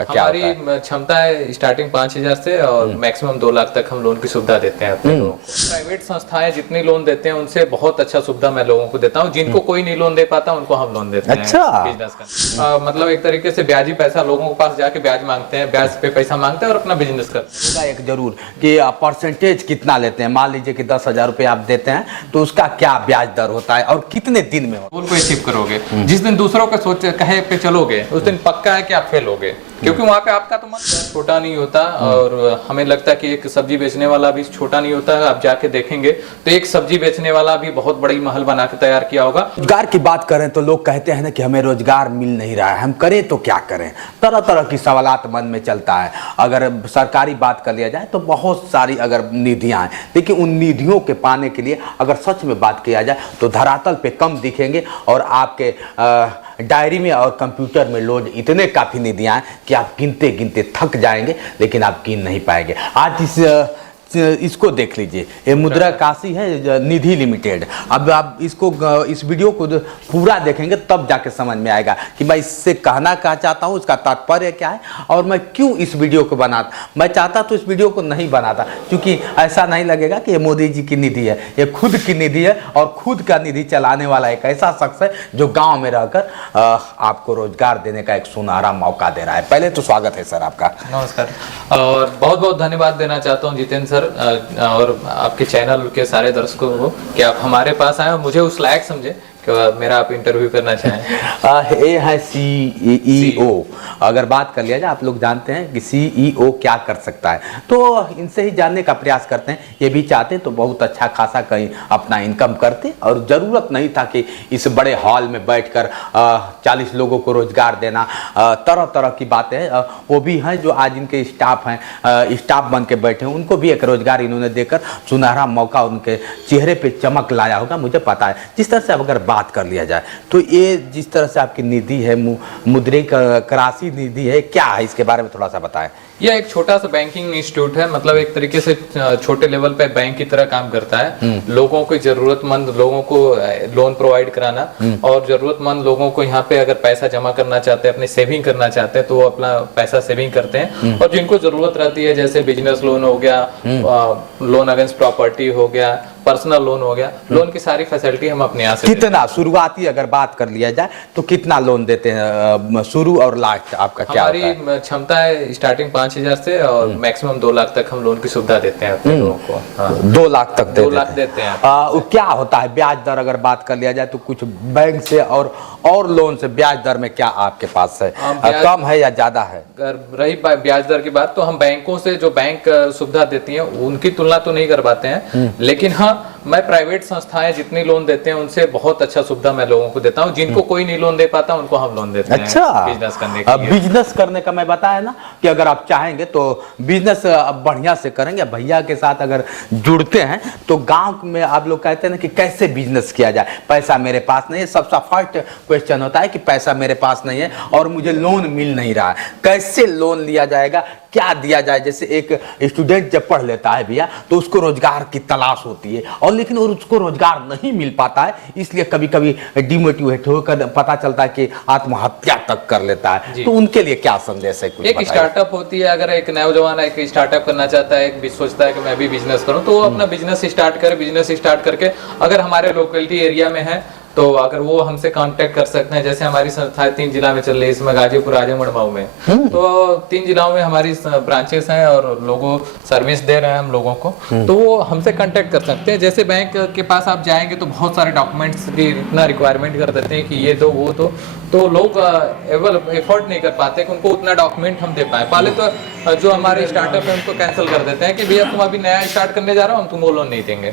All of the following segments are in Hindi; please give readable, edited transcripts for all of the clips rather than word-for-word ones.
आपका क्या होता है? हमारी क्षमता है स्टार्टिंग 5,000 से और मैक्सिमम 2 लाख तक हम लोन की सुविधा देते हैं अपने लोगों को। प्राइवेट संस्थाएं जितनी लोन देते हैं उनसे बहुत अच्छा सुविधा मैं लोगों को देता हूँ। जिनको कोई नहीं लोन दे पाता उनको हम लोन देते हैं। अच्छा। बिजनेस का मतलब एक तरीके से ब्याजी पैसा लोगों के पास जाके ब्याज मांगते हैं, ब्याज पे पैसा मांगते हैं और अपना बिजनेस करते हैं। एक जरूर कि परसेंटेज कितना लेते हैं, मान लीजिए कि 10,000 रुपये आप देते हैं तो उसका क्या ब्याज दर होता है और कितने दिन में गोल को अचीव करोगे। जिस दिन दूसरों के सोच कहे पे चलोगे उस दिन पक्का है कि आप फेल होगे, क्योंकि वहाँ पे आपका तो मन छोटा नहीं होता। और हमें लगता है कि एक सब्जी बेचने वाला भी छोटा नहीं होता है। आप जाके देखेंगे तो एक सब्जी बेचने वाला भी बहुत बड़ी महल बना के तैयार किया होगा। रोजगार की बात करें तो लोग कहते हैं ना कि हमें रोजगार मिल नहीं रहा है, हम करें तो क्या करें। तरह तरह की सवालात मन में चलता है। अगर सरकारी बात कर लिया जाए तो बहुत सारी अगर निधियां हैं, लेकिन उन निधियों के पाने के लिए अगर सच में बात किया जाए तो धरातल पे कम दिखेंगे और आपके डायरी में और कंप्यूटर में लोड इतने काफ़ी निधियां हैं कि आप गिनते गिनते थक जाएंगे, लेकिन आप गिन नहीं पाएंगे। आज इसको देख लीजिए, ये मुद्रा काशी है निधि लिमिटेड। अब आप इसको इस वीडियो को पूरा देखेंगे तब जाके समझ में आएगा कि मैं इससे कहना क्या चाहता हूँ, इसका तात्पर्य क्या है और मैं क्यों इस वीडियो को बनाता। मैं चाहता तो इस वीडियो को नहीं बनाता, क्योंकि ऐसा नहीं लगेगा कि ये मोदी जी की निधि है। ये खुद की निधि है और खुद का निधि चलाने वाला एक ऐसा शख्स है जो गाँव में रहकर आपको रोजगार देने का एक सुनहरा मौका दे रहा है। पहले तो स्वागत है सर आपका। नमस्कार और बहुत बहुत धन्यवाद देना चाहता हूँ जितेंद्र और आपके चैनल के सारे दर्शकों को कि आप हमारे पास आए और मुझे उस लायक समझे कि मेरा आप इंटरव्यू करना चाहें। ये है CEO। अगर बात कर लिया जाए, आप लोग जानते हैं कि CEO क्या कर सकता है, तो इनसे ही जानने का प्रयास करते हैं। ये भी चाहते तो बहुत अच्छा खासा कहीं अपना इनकम करते और ज़रूरत नहीं था कि इस बड़े हॉल में बैठकर 40 लोगों को रोजगार देना। तरह तरह की बातें वो भी हैं जो आज इनके स्टाफ हैं, स्टाफ बन के बैठे हैं, उनको भी एक रोजगार इन्होंने देकर सुनहरा मौका उनके चेहरे पर चमक लाया होगा, मुझे पता है। जिस तरह से अगर बात कर लिया जाए तो ये जिस तरह से आपकी निधि है, मुद्रिक राशि निधि है, क्या है इसके बारे में थोड़ा सा बताएं। यह एक छोटा सा बैंकिंग इंस्टीट्यूट है, मतलब एक तरीके से छोटे लेवल पे बैंक की तरह काम करता है। लोगों को, जरूरतमंद लोगों को लोन प्रोवाइड कराना और जरूरतमंद लोगों को यहाँ पे अगर पैसा जमा करना चाहते हैं, अपनी सेविंग करना चाहते हैं तो वो अपना पैसा सेविंग करते हैं। और जिनको जरूरत रहती है जैसे बिजनेस लोन हो गया, लोन अगेंस्ट प्रॉपर्टी हो गया, पर्सनल लोन हो गया, लोन की सारी फैसिलिटी हम अपने यहाँ से। कितना शुरुआती अगर बात कर लिया जाए तो कितना लोन देते हैं शुरू और लास्ट आपका क्या होता है? हमारी क्षमता है स्टार्टिंग 5,000 से और मैक्सिमम 2 लाख तक हम लोन की सुविधा देते हैं अपने लोगों को। हाँ। 2 लाख तक 2 लाख देते हैं। क्या होता है ब्याज दर अगर बात कर लिया जाए तो कुछ बैंक से और लोन से ब्याज दर में क्या आपके पास है, कम है या ज्यादा है? अगर रही ब्याज दर की बात तो हम बैंकों से जो बैंक सुविधा देती हैं उनकी तुलना तो नहीं कर पाते हैं, लेकिन हाँ मैं प्राइवेट संस्थाएं जितनी लोन देते हैं उनसे बहुत अच्छा सुविधा मैं लोगों को देता हूं। जिनको कोई नहीं लोन दे पाता उनको हम लोन देते हैं। अच्छा, बिजनेस करने के लिए। बिजनेस करने का मैं बताया ना कि अगर आप चाहेंगे तो बिजनेस बढ़िया से करेंगे। भैया के साथ अगर जुड़ते हैं तो गांव में आप लोग कहते हैं ना कि कैसे बिजनेस किया जाए। पैसा मेरे पास नहीं है, सबसे फर्स्ट क्वेश्चन होता है कि पैसा मेरे पास नहीं है और मुझे लोन मिल नहीं रहा है, कैसे लोन लिया जाएगा, क्या दिया जाए। जैसे एक स्टूडेंट जब पढ़ लेता है भैया तो उसको रोजगार की तलाश होती है और लेकिन उसको रोजगार नहीं मिल पाता है, इसलिए कभी कभी डिमोटिवेट होकर पता चलता है कि आत्महत्या तक कर लेता है। तो उनके लिए क्या संदेश है? एक स्टार्टअप होती है, अगर एक नौजवान एक स्टार्टअप करना चाहता है, एक सोचता है कि मैं भी बिजनेस करूं, तो वो अपना बिजनेस स्टार्ट करे। बिजनेस स्टार्ट करके अगर हमारे लोकेलिटी एरिया में है तो अगर वो हमसे कांटेक्ट कर सकते हैं। जैसे हमारी संस्थाएं 3 जिला में चल रही है, इसमें गाजीपुर, आजमगढ़, मऊ में, तो 3 जिलाओं में हमारी ब्रांचेस हैं और लोगों सर्विस दे रहे हैं हम लोगों को, तो वो हमसे कांटेक्ट कर सकते हैं। जैसे बैंक के पास आप जाएंगे तो बहुत सारे डॉक्यूमेंट्स की इतना रिक्वायरमेंट कर देते हैं कि ये दो वो तो लोग एफर्ट नहीं कर पाते कि उनको उतना डॉक्यूमेंट हम दे पाए। पहले तो जो हमारे स्टार्टअप है उनको कैंसिल कर देते हैं कि भैया तुम अभी नया स्टार्ट करने जा रहे हो, हम तुमको लोन नहीं देंगे।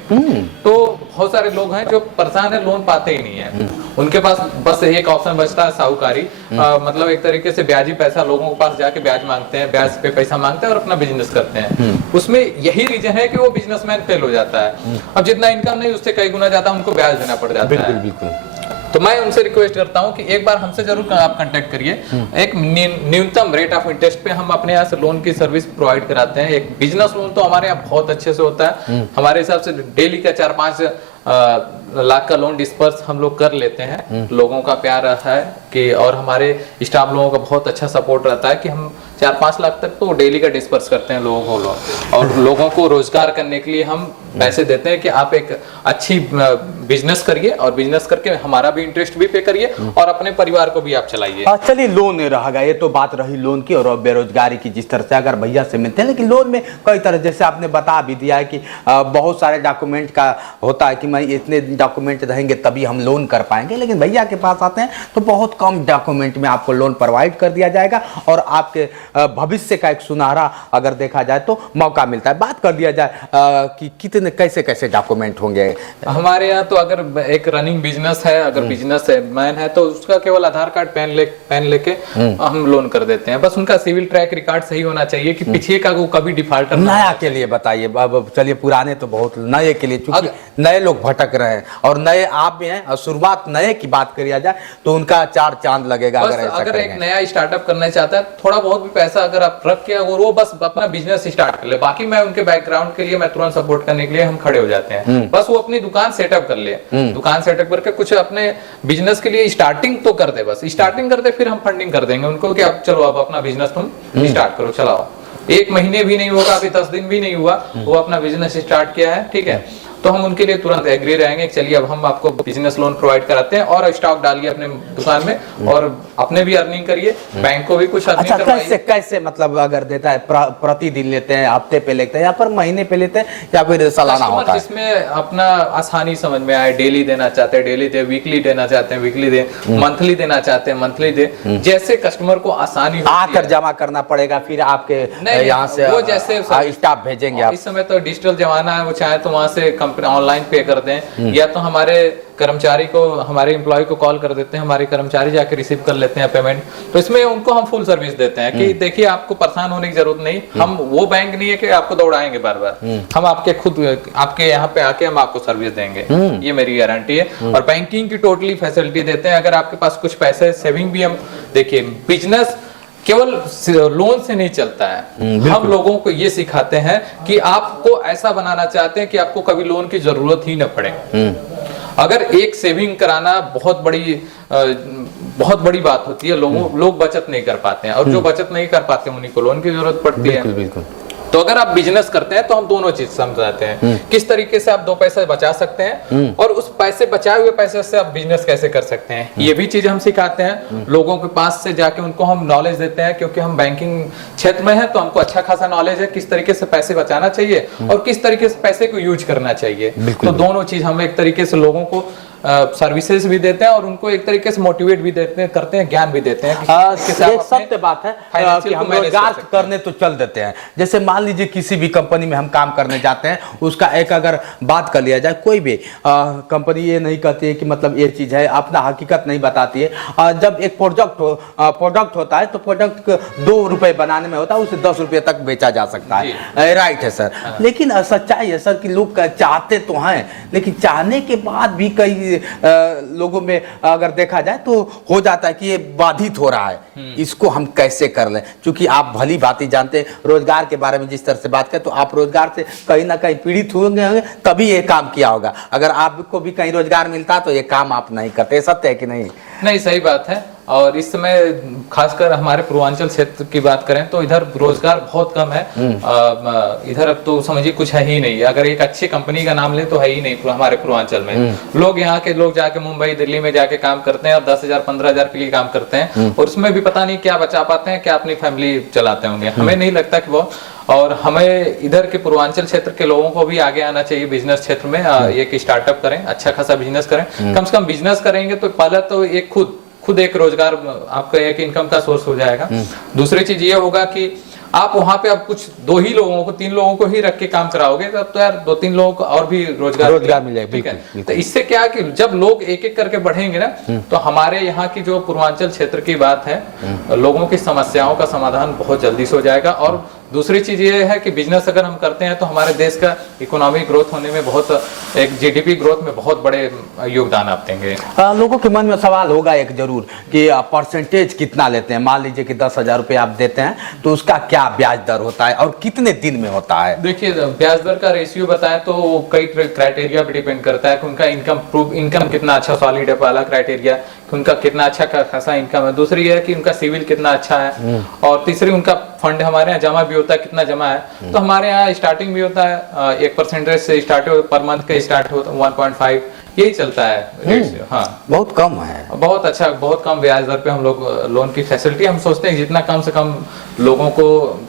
तो बहुत सारे लोग हैं जो परेशान है, लोन पाते ही नहीं है। उनके पास बस एक ऑप्शन बचता है साहूकारी, मतलब एक तरीके से ब्याजी पैसा लोगों के पास जाके ब्याज मांगते हैं, ब्याज पे पैसा मांगते हैं और अपना बिजनेस करते हैं। उसमें यही रीजन है कि वो बिजनेसमैन फेल हो जाता है। अब जितना इनकम नहीं उससे कई गुना ज्यादा उनको ब्याज देना पड़ जाता है। बिल्कुल। तो मैं उनसे रिक्वेस्ट करता हूं कि एक बार हमसे जरूर आप कांटेक्ट करिए। एक न्यूनतम रेट ऑफ इंटरेस्ट पे हम अपने यहाँ से लोन की सर्विस प्रोवाइड कराते हैं। एक बिजनेस लोन तो हमारे यहाँ बहुत अच्छे से होता है। हमारे हिसाब से डेली का 4-5 लाख का लोन डिस्पर्स हम लोग कर लेते हैं। लोगों का प्यार है कि, और हमारे स्टाफ लोगों का बहुत अच्छा सपोर्ट रहता है कि हम 4-5 लाख तक तो डेली का डिस्पर्स करते हैं लोगों को लोन, और लोगों को रोजगार करने के लिए हम पैसे देते हैं कि आप एक अच्छी बिजनेस करिए, और बिजनेस करके हमारा भी इंटरेस्ट भी पे करिए और अपने परिवार को भी आप चलाइए। चलिए, लोन रह गया, ये तो बात रही लोन की और बेरोजगारी की। जिस तरह से अगर भैया से मिलते हैं, लेकिन लोन में कई तरह, जैसे आपने बता भी दिया है कि बहुत सारे डॉक्यूमेंट का होता है कि मैं इतने डॉक्यूमेंट रहेंगे तभी हम लोन कर पाएंगे, लेकिन भैया के पास आते हैं तो बहुत कम डॉक्यूमेंट में आपको लोन प्रोवाइड कर दिया जाएगा और आपके भविष्य का एक सुनहरा अगर देखा जाए तो मौका मिलता है। बात कर दिया जाए कि कितने कैसे कैसे डॉक्यूमेंट होंगे हमारे यहाँ। तो अगर एक रनिंग बिजनेस है, अगर बिजनेस मैन है तो उसका केवल आधार कार्ड पेन लेके हम लोन कर देते हैं। बस उनका सिविल ट्रैक रिकॉर्ड सही होना चाहिए कि पीछे का वो कभी डिफॉल्टर नया के लिए बताइए। अब चलिए, पुराने तो बहुत, नए के लिए चूंकि नए लोग भटक रहे हैं और नए आप भी हैं और शुरुआत नए की बात करिया जाए तो उनका 4 चांद लगेगा। अगर एक नया स्टार्टअप करना चाहता है, थोड़ा बहुत भी पैसा अगर आप रख के और वो बस अपना बिजनेस स्टार्ट कर ले, बाकी मैं उनके बैकग्राउंड के लिए मैं तुरंत सपोर्ट करने के लिए हम खड़े हो जाते हैं। बस वो अपनी दुकान सेटअप कर ले, दुकान सेटअप करके कुछ अपने बिजनेस के लिए स्टार्टिंग तो कर दे, बस स्टार्टिंग कर दे, फिर हम फंडिंग कर देंगे उनको कि अब चलो अब अपना बिजनेस तुम स्टार्ट करो, चलाओ। 1 महीने भी नहीं होगा, अभी 10 दिन भी नहीं हुआ, वो अपना बिजनेस स्टार्ट किया है, ठीक है, तो हम उनके लिए तुरंत एग्री रहेंगे। चलिए अब हम आपको बिजनेस लोन प्रोवाइड कराते हैं और स्टॉक डालिए अपने दुकान में और अपने भी अर्निंग करिए, बैंक को भी कुछ अर्निंग करवाइए। कैसे मतलब अगर देता है, प्रतिदिन लेते हैं, हफ्ते पे लेते हैं या पर महीने पे लेते हैं या फिर सालाना होता है? जिसमें अपना आसानी समझ में आए, डेली देना चाहते हैं डेली दे, वीकली देना चाहते हैं वीकली दे, मंथली देना चाहते हैं मंथली दे, जैसे कस्टमर को आसानी आकर जमा करना पड़ेगा, फिर आपके यहाँ से वो जैसे स्टाफ भेजेंगे। इस समय तो डिजिटल जमाना है, वो चाहे तो वहां से ऑनलाइन पे कर दें या तो हमारे कर्मचारी को, हमारे एम्प्लॉय को कॉल कर देते हैं, हमारे कर्मचारी जाके रिसीव कर लेते हैं पेमेंट। तो इसमें उनको हम फुल सर्विस देते हैं कि देखिए आपको परेशान होने की जरूरत नहीं, हम वो बैंक नहीं है कि आपको दौड़ाएंगे बार बार, हम आपके खुद आपके यहाँ पे आके हम आपको सर्विस देंगे, ये मेरी गारंटी है। और बैंकिंग की टोटली फैसिलिटी देते हैं। अगर आपके पास कुछ पैसे सेविंग भी, हम देखिए बिजनेस केवल लोन से नहीं चलता है, हम लोगों को ये सिखाते हैं कि आपको ऐसा बनाना चाहते हैं कि आपको कभी लोन की जरूरत ही न पड़े। अगर एक सेविंग कराना बहुत बड़ी बात होती है, लोग बचत नहीं कर पाते हैं और जो बचत नहीं कर पाते उन्हीं को लोन की जरूरत पड़ती है। बिल्कुल। तो अगर आप बिजनेस करते हैं तो हम दोनों चीज समझाते हैं, किस तरीके से आप 2 पैसे बचा सकते हैं और उस पैसे बचाए हुए पैसे से आप बिजनेस कैसे कर सकते हैं, ये भी चीज हम सिखाते हैं। लोगों के पास से जाके उनको हम नॉलेज देते हैं, क्योंकि हम बैंकिंग क्षेत्र में है तो हमको अच्छा खासा नॉलेज है किस तरीके से पैसे बचाना चाहिए और किस तरीके से पैसे को यूज करना चाहिए। तो दोनों चीज हम एक तरीके से लोगों को सर्विसेज भी देते हैं और उनको एक तरीके से मोटिवेट भी देते हैं, करते हैं, ज्ञान भी देते हैं। एक सत्य बात है कि हम रोजगार करने तो चल देते हैं। जैसे मान लीजिए किसी भी कंपनी में हम काम करने जाते हैं, उसका एक अगर बात कर लिया जाए, कोई भी कंपनी ये नहीं कहती है कि मतलब ये चीज है, अपना हकीकत नहीं बताती है। जब एक प्रोडक्ट होता है तो प्रोडक्ट 2 रुपए बनाने में होता है, उसे 10 रुपए तक बेचा जा सकता है। राइट है सर। लेकिन सच्चाई है सर कि लोग चाहते तो हैं, लेकिन चाहने के बाद भी कई लोगों में अगर देखा जाए तो हो जाता है कि ये बाधित हो रहा है, इसको हम कैसे कर लें। क्योंकि आप भली भांति जानते हैं रोजगार के बारे में, जिस तरह से बात करें तो आप रोजगार से कहीं ना कहीं पीड़ित होंगे तभी ये काम किया होगा। अगर आपको भी कहीं रोजगार मिलता तो ये काम आप नहीं करते। सत्य है कि नहीं? नहीं, सही बात है। और इस समय खासकर हमारे पूर्वांचल क्षेत्र की बात करें तो इधर रोजगार बहुत कम है। इधर अब तो समझिए कुछ है ही नहीं, अगर एक अच्छी कंपनी का नाम ले तो है ही नहीं हमारे पूर्वांचल में। लोग यहाँ के लोग जाके मुंबई दिल्ली में जाके काम करते हैं और 10,000 15,000 के लिए काम करते हैं और उसमें भी पता नहीं क्या बचा पाते हैं, क्या अपनी फैमिली चलाते होंगे। हमें नहीं लगता कि वो, और हमें इधर के पूर्वांचल क्षेत्र के लोगों को भी आगे आना चाहिए बिजनेस क्षेत्र में। एक स्टार्टअप करें, अच्छा खासा बिजनेस करें, कम से कम बिजनेस करेंगे तो पहले तो एक खुद एक रोजगार आपका एक इनकम का सोर्स हो जाएगा। दूसरी चीज ये होगा कि आप वहां पे अब कुछ 2 ही लोगों को 3 लोगों को ही रख के काम कराओगे तब तो यार 2-3 लोगों को और भी रोजगार मिल जाएगा। ठीक है, तो इससे क्या है कि जब लोग एक एक करके बढ़ेंगे ना तो हमारे यहाँ की जो पूर्वांचल क्षेत्र की बात है, लोगों की समस्याओं का समाधान बहुत जल्दी से हो जाएगा। और दूसरी चीज ये है कि बिजनेस अगर हम करते हैं तो हमारे देश का इकोनॉमिक ग्रोथ होने में बहुत, एक जीडीपी ग्रोथ में बहुत बड़े योगदान आप देंगे। लोगों के मन में सवाल होगा एक जरूर कि परसेंटेज कितना लेते हैं। मान लीजिए कि 10,000 रुपये आप देते हैं तो उसका क्या क्या ब्याज दर होता है और कितने दिन में होता है? देखिए, ब्याज दर का रेशियो बताएं तो वो कई क्राइटेरिया पे डिपेंड करता है कि उनका इनकम कितना अच्छा सॉलिड है, पहला क्राइटेरिया कि उनका कितना अच्छा खासा इनकम है। दूसरी है कि उनका सिविल कितना अच्छा है, और तीसरी उनका फंड हमारे यहाँ जमा भी होता है, कितना जमा है। तो हमारे यहाँ स्टार्टिंग भी होता है 1% से स्टार्ट हो, पर मंथ का स्टार्ट हो 1.5, यही चलता है रेट। हाँ, बहुत कम है। बहुत अच्छा, बहुत कम ब्याज दर पे हम लोग लोन की फैसिलिटी हम सोचते हैं जितना कम से कम लोगों को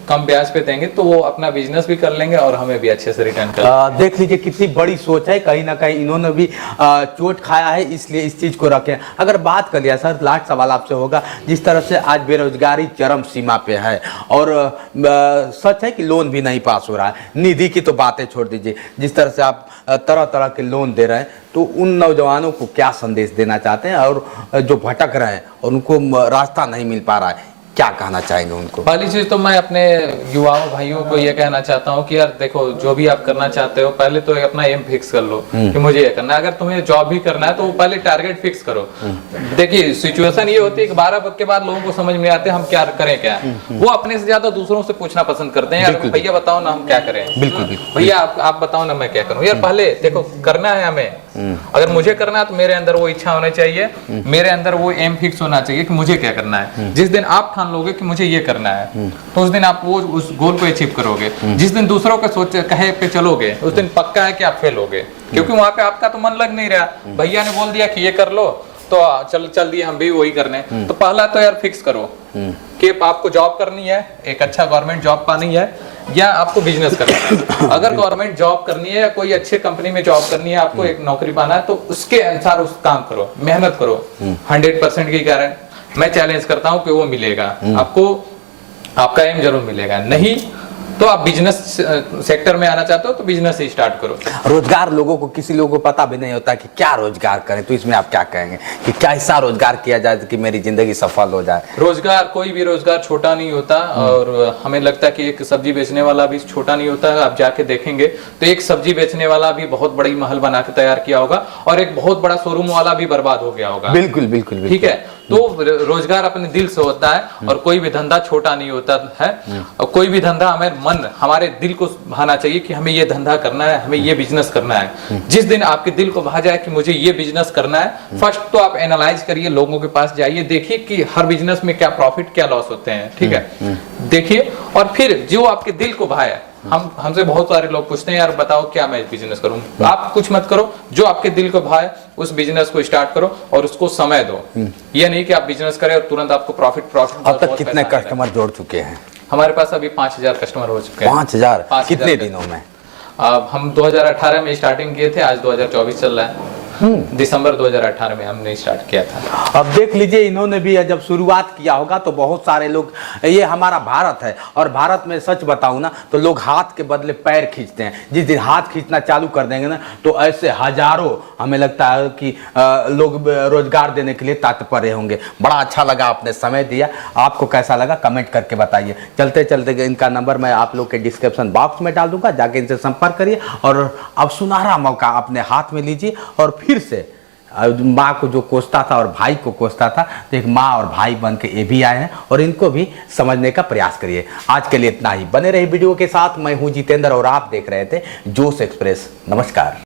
कम ब्याज पे देंगे तो वो अपना बिजनेस भी कर लेंगे और हमें भी अच्छे से रिटर्न कर। देख लीजिए कितनी बड़ी सोच है, कहीं ना कहीं इन्होंने भी चोट खाया है, इसलिए इस चीज को रखे। अगर बात कर लिया सर, लास्ट सवाल आपसे होगा, जिस तरह से आज बेरोजगारी चरम सीमा पे है और सच है कि लोन भी नहीं पास हो रहा है, निधि की तो बातें छोड़ दीजिए, जिस तरह से आप तरह तरह के लोन दे रहे हैं, तो उन नौजवानों को क्या संदेश देना चाहते हैं, और जो भटक रहे हैं और उनको रास्ता नहीं मिल पा रहा है, क्या कहना चाहेंगे उनको? पहली चीज तो मैं अपने युवाओं भाइयों को ये कहना चाहता हूँ कि यार देखो, जो भी आप करना चाहते हो पहले तो अपना एम फिक्स कर लो कि मुझे ये करना है। अगर तुम्हें जॉब भी करना है तो पहले टारगेट फिक्स करो। देखिए, सिचुएशन ये होती है कि 12 के बाद लोगों को समझ में आते हैं हम क्या करें, क्या वो अपने से ज्यादा दूसरों से पूछना पसंद करते हैं, यार भैया बताओ ना हम क्या करें। बिल्कुल भैया आप बताओ ना मैं क्या करूँ। यार पहले देखो, करना है हमें, अगर मुझे करना है तो मेरे अंदर वो इच्छा होनी चाहिए, मेरे अंदर वो एम फिक्स होना चाहिए कि मुझे क्या करना है। जिस दिन आप ठान लोगे कि मुझे ये करना है तो उस दिन आप वो उस गोल को अचीव करोगे। जिस दिन दूसरों के सोच कहे पे चलोगे उस दिन पक्का है कि आप फेल होगे, क्योंकि वहां पे आपका तो मन लग नहीं रहा। भैया ने बोल दिया कि ये कर लो तो चल दिए हम भी वही करने। तो पहला तो यार फिक्स करो कि आपको जॉब करनी है, एक अच्छा गवर्नमेंट जॉब पानी है, या आपको बिजनेस करना है। अगर गवर्नमेंट जॉब करनी है या कोई अच्छे कंपनी में जॉब करनी है, आपको एक नौकरी पाना है, तो उसके अनुसार उस काम करो, मेहनत करो। 100% की गारंटी मैं चैलेंज करता हूं कि वो मिलेगा आपको, आपका एम जरूर मिलेगा। नहीं तो आप बिजनेस सेक्टर में आना चाहते हो तो बिजनेस ही स्टार्ट करो। रोजगार लोगों को, किसी लोगों को पता भी नहीं होता कि क्या रोजगार करें, तो इसमें आप क्या कहेंगे कि क्या ऐसा रोजगार किया जाए कि मेरी जिंदगी सफल हो जाए? रोजगार, कोई भी रोजगार छोटा नहीं होता, और हमें लगता है कि एक सब्जी बेचने वाला भी छोटा नहीं होता है। आप जाके देखेंगे तो एक सब्जी बेचने वाला भी बहुत बड़ी महल बना के तैयार किया होगा और एक बहुत बड़ा शोरूम वाला भी बर्बाद हो गया होगा। बिल्कुल बिल्कुल, ठीक है। तो रोजगार अपने दिल से होता है और कोई भी धंधा छोटा नहीं होता है। और कोई भी धंधा हमारे दिल को भाना चाहिए कि हमें ये धंधा करना है, हमें ये बिजनेस करना है। जिस दिन आपके दिल को भा जाए कि मुझे ये बिजनेस करना है, फर्स्ट तो आप एनालाइज करिए, लोगों के पास जाइए, देखिए कि हर बिजनेस में क्या प्रॉफिट क्या लॉस होते हैं। ठीक है, देखिए, और फिर जो आपके दिल को भाए, हमसे बहुत सारे लोग पूछते हैं यार बताओ क्या मैं बिजनेस करूं। आप कुछ मत करो, जो आपके दिल को भाए उस बिजनेस को स्टार्ट करो और उसको समय दो। ये नहीं कि आप बिजनेस करें और तुरंत आपको प्रॉफिट। अब तक कितने कस्टमर जोड़ चुके हैं? हमारे पास अभी 5000 कस्टमर हो चुके हैं। 5000 कितने दिनों में? हम 2018 में स्टार्टिंग किए थे, आज 2024 चल रहा है। दिसंबर 2018 में हमने स्टार्ट किया था। अब देख लीजिए, इन्होंने भी जब शुरुआत किया होगा तो बहुत सारे लोग, ये हमारा भारत है और भारत में सच बताऊं ना तो लोग हाथ के बदले पैर खींचते हैं। जिस दिन हाथ खींचना चालू कर देंगे ना तो ऐसे हजारों, हमें लगता है कि लोग रोजगार देने के लिए तत्पर होंगे। बड़ा अच्छा लगा, आपने समय दिया। आपको कैसा लगा कमेंट करके बताइए। चलते चलते इनका नंबर मैं आप लोग के डिस्क्रिप्शन बॉक्स में डाल दूंगा, जाके इनसे संपर्क करिए और अब सुनहरा मौका अपने हाथ में लीजिए और फिर से माँ को जो कोसता था और भाई को कोसता था, तो एक माँ और भाई बन के ये भी आए हैं और इनको भी समझने का प्रयास करिए। आज के लिए इतना ही। बने रहे वीडियो के साथ। मैं हूं जितेंद्र और आप देख रहे थे जोश एक्सप्रेस। नमस्कार।